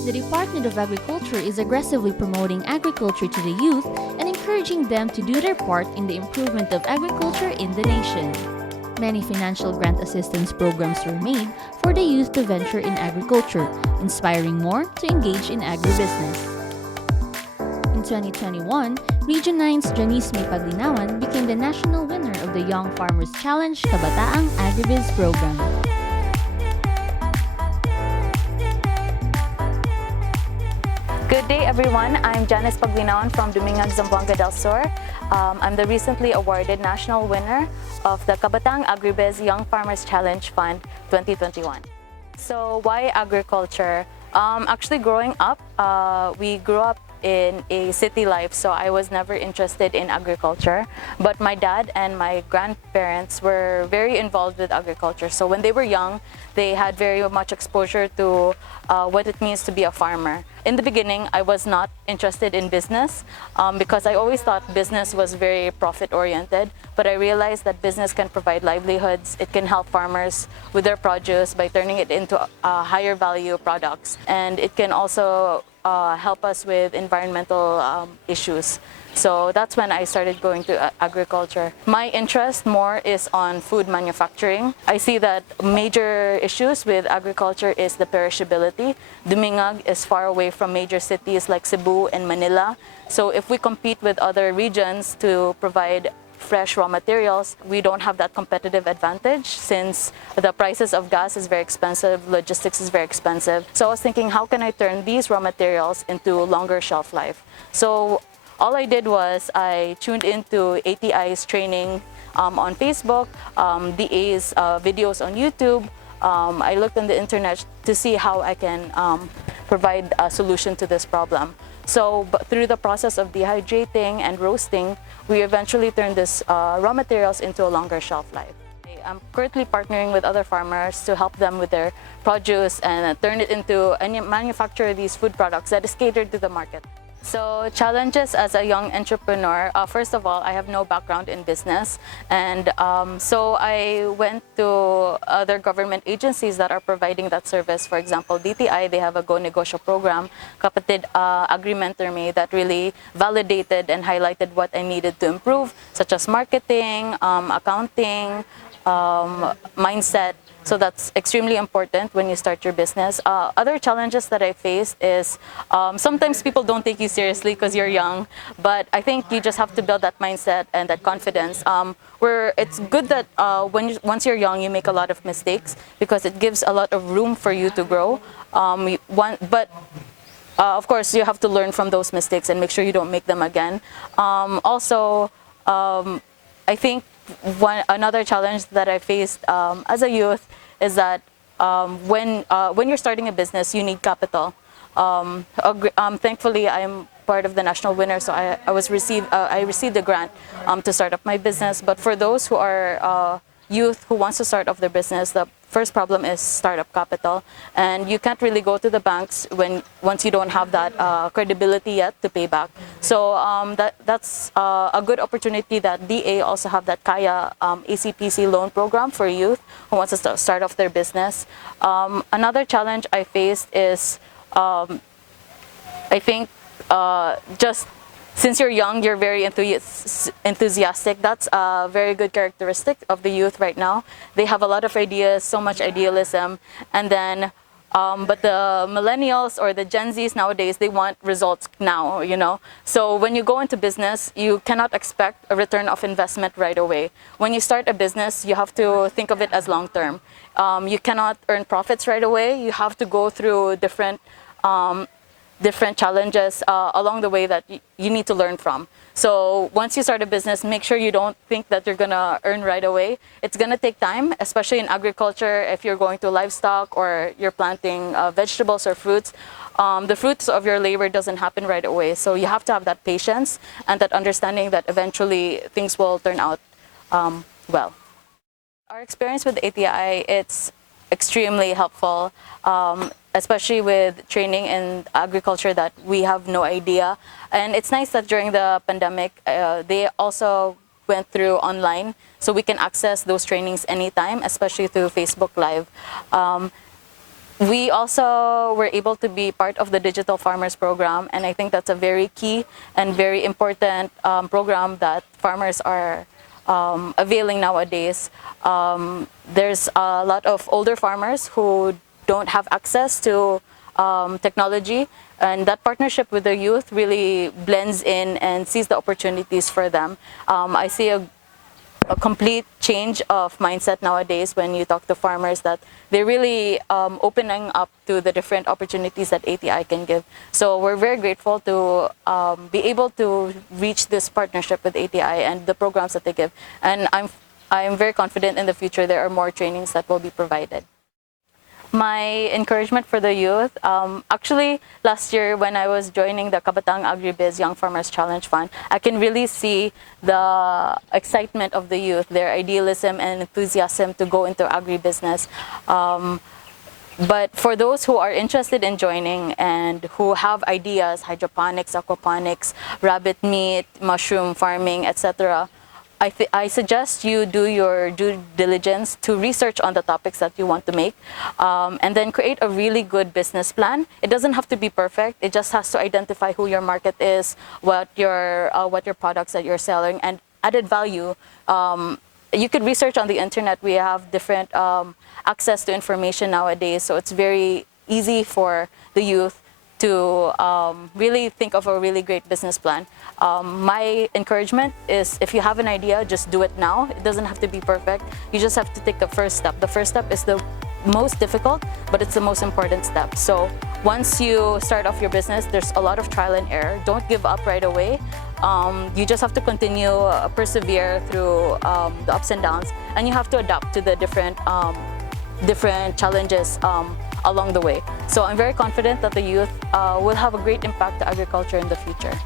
The Department of Agriculture is aggressively promoting agriculture to the youth and encouraging them to do their part in the improvement of agriculture in the nation. Many financial grant assistance programs were made for the youth to venture in agriculture, inspiring more to engage in agribusiness. In 2021, Region 9's Janice Paglinawan became the national winner of the Young Farmers Challenge Kabataang Agribiz program. Good day, everyone. I'm Janice Paglinawan from Dumingag, Zamboanga del Sur. I'm the recently awarded national winner of the Kabataang Agribiz Young Farmers Challenge Fund 2021. So why agriculture? Actually, growing up, we grew up in a city life, so I was never interested in agriculture. But my dad and my grandparents were very involved with agriculture. So when they were young, they had very much exposure to what it means to be a farmer. In the beginning, I was not interested in business because I always thought business was very profit-oriented. But I realized that business can provide livelihoods. It can help farmers with their produce by turning it into higher value products. And it can also help us with environmental issues. So that's when I started going to agriculture. My interest more is on food manufacturing. I see that major issues with agriculture is the perishability. Dumingag is far away from major cities like Cebu and Manila. So if we compete with other regions to provide fresh raw materials, we don't have that competitive advantage since the prices of gas is very expensive, logistics is very expensive. So I was thinking, how can I turn these raw materials into longer shelf life? So all I did was I tuned into ATI's training on Facebook, DA's videos on YouTube. I looked on the internet to see how I can provide a solution to this problem. So through the process of dehydrating and roasting, we eventually turned this raw materials into a longer shelf life. I'm currently partnering with other farmers to help them with their produce and turn it into and manufacture these food products that is catered to the market. So challenges as a young entrepreneur, first of all, I have no background in business, and so I went to other government agencies that are providing that service. For example, DTI, they have a Go Negosyo program, Kapatid Agri-Mentor Me, that really validated and highlighted what I needed to improve, such as marketing, accounting, mindset. So that's extremely important when you start your business. Other challenges that I faced is sometimes people don't take you seriously because you're young, but I think you just have to build that mindset and that confidence. Where it's good that once you're young, you make a lot of mistakes because it gives a lot of room for you to grow. Of course, you have to learn from those mistakes and make sure you don't make them again. I think another challenge that I faced as a youth is that when you're starting a business, you need capital. Thankfully, I'm part of the national winner, so I received a grant to start up my business. But for those who are youth who wants to start off their business, the first problem is startup capital, and you can't really go to the banks once you don't have that credibility yet to pay back. So that's a good opportunity that DA also have that Kaya ACPC loan program for youth who wants to start off their business. Another challenge I faced is I think just since you're young, you're very enthusiastic. That's a very good characteristic of the youth right now. They have a lot of ideas, so much idealism, and then but the millennials or the Gen Zs nowadays, they want results now, you know. So when you go into business, you cannot expect a return of investment right away. When you start a business, you have to think of it as long term. You cannot earn profits right away. You have to go through different challenges along the way that you need to learn from. So once you start a business, make sure you don't think that you're gonna earn right away. It's gonna take time, especially in agriculture. If you're going to livestock or you're planting vegetables or fruits, the fruits of your labor doesn't happen right away. So you have to have that patience and that understanding that eventually things will turn out well. Our experience with ATI, it's extremely helpful, especially with training in agriculture that we have no idea. And it's nice that during the pandemic, they also went through online, so we can access those trainings anytime, especially through Facebook Live. We also were able to be part of the Digital Farmers Program, and I think that's a very key and very important program that farmers are availing nowadays. There's a lot of older farmers who don't have access to technology, and that partnership with the youth really blends in and sees the opportunities for them. I see a complete change of mindset nowadays when you talk to farmers, that they're really opening up to the different opportunities that ATI can give. So we're very grateful to be able to reach this partnership with ATI and the programs that they give. And I'm very confident in the future there are more trainings that will be provided. My encouragement for the youth, actually last year when I was joining the Kabatang Agribiz Young Farmers Challenge Fund, I can really see the excitement of the youth, their idealism and enthusiasm to go into agribusiness. But for those who are interested in joining and who have ideas, hydroponics, aquaponics, rabbit meat, mushroom farming, etc., I suggest you do your due diligence to research on the topics that you want to make, and then create a really good business plan. It doesn't have to be perfect. It just has to identify who your market is, what your products that you're selling, and added value. You could research on the internet. We have different access to information nowadays, so it's very easy for the youth to really think of a really great business plan. My encouragement is, if you have an idea, just do it now. It doesn't have to be perfect. You just have to take the first step. The first step is the most difficult, but it's the most important step. So once you start off your business, there's a lot of trial and error. Don't give up right away. You just have to continue, persevere through the ups and downs, and you have to adapt to the different challenges along the way. So I'm very confident that the youth will have a great impact to agriculture in the future.